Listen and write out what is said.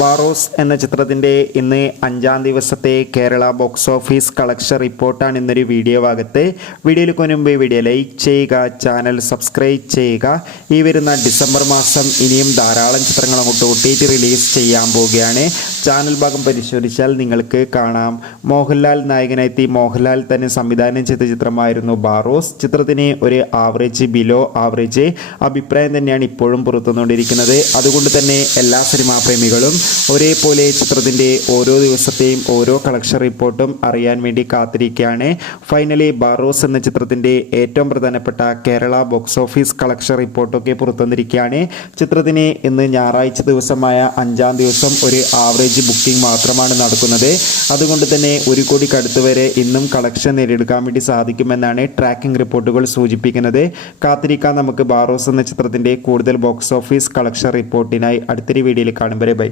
ബാറോസ് എന്ന ചിത്രത്തിൻ്റെ ഇന്ന് 5-ാം ദിവസത്തെ കേരള ബോക്സ് ഓഫീസ് കളക്ഷൻ റിപ്പോർട്ടാണ് ഇന്നൊരു വീഡിയോ ഭാഗത്ത്. വീഡിയോയിൽ മുൻപ് വീഡിയോ ലൈക്ക് ചെയ്യുക, ചാനൽ സബ്സ്ക്രൈബ് ചെയ്യുക. ഈ വരുന്ന ഡിസംബർ മാസം ഇനിയും ധാരാളം ചിത്രങ്ങൾ അങ്ങോട്ട് OTT റിലീസ് ചെയ്യാൻ പോവുകയാണ്. ചാനൽ ഭാഗം പരിശോധിച്ചാൽ നിങ്ങൾക്ക് കാണാം. മോഹൻലാൽ നായകനെത്തി മോഹൻലാൽ തന്നെ സംവിധാനം ചെയ്ത ചിത്രമായിരുന്നു ബാറോസ്. ചിത്രത്തിന് ഒരു ആവറേജ് ബിലോ ആവറേജ് അഭിപ്രായം തന്നെയാണ് ഇപ്പോഴും പുറത്തുവന്നുകൊണ്ടിരിക്കുന്നത്. അതുകൊണ്ട് തന്നെ എല്ലാ സിനിമാ പ്രേമികളും ഒരേപോലെ ചിത്രത്തിൻ്റെ ഓരോ ദിവസത്തെയും ഓരോ കളക്ഷൻ റിപ്പോർട്ടും അറിയാൻ വേണ്ടി കാത്തിരിക്കുകയാണ്. ഫൈനലി ബാറോസ് എന്ന ചിത്രത്തിൻ്റെ ഏറ്റവും പ്രധാനപ്പെട്ട കേരള ബോക്സ് ഓഫീസ് കളക്ഷൻ റിപ്പോർട്ടൊക്കെ പുറത്തുവന്നിരിക്കുകയാണ്. ചിത്രത്തിന് ഇന്ന് ഞായറാഴ്ച ദിവസമായ 5-ാം ദിവസം ഒരു ആവറേജ് ബുക്കിംഗ് മാത്രമാണ് നടക്കുന്നത്. അതുകൊണ്ട് തന്നെ 1 കോടിക്കടുത്ത് വരെ ഇന്നും കളക്ഷൻ നേടിയെടുക്കാൻ വേണ്ടി സാധിക്കുമെന്നാണ് ട്രാക്കിംഗ് റിപ്പോർട്ടുകൾ സൂചിപ്പിക്കുന്നത്. കാത്തിരിക്കാൻ നമുക്ക് ബാറോസ് എന്ന ചിത്രത്തിൻ്റെ കൂടുതൽ ബോക്സ് ഓഫീസ് കളക്ഷൻ റിപ്പോർട്ടിനായി അടുത്തൊരു വീഡിയോയിൽ കാണും വരെ ബൈ.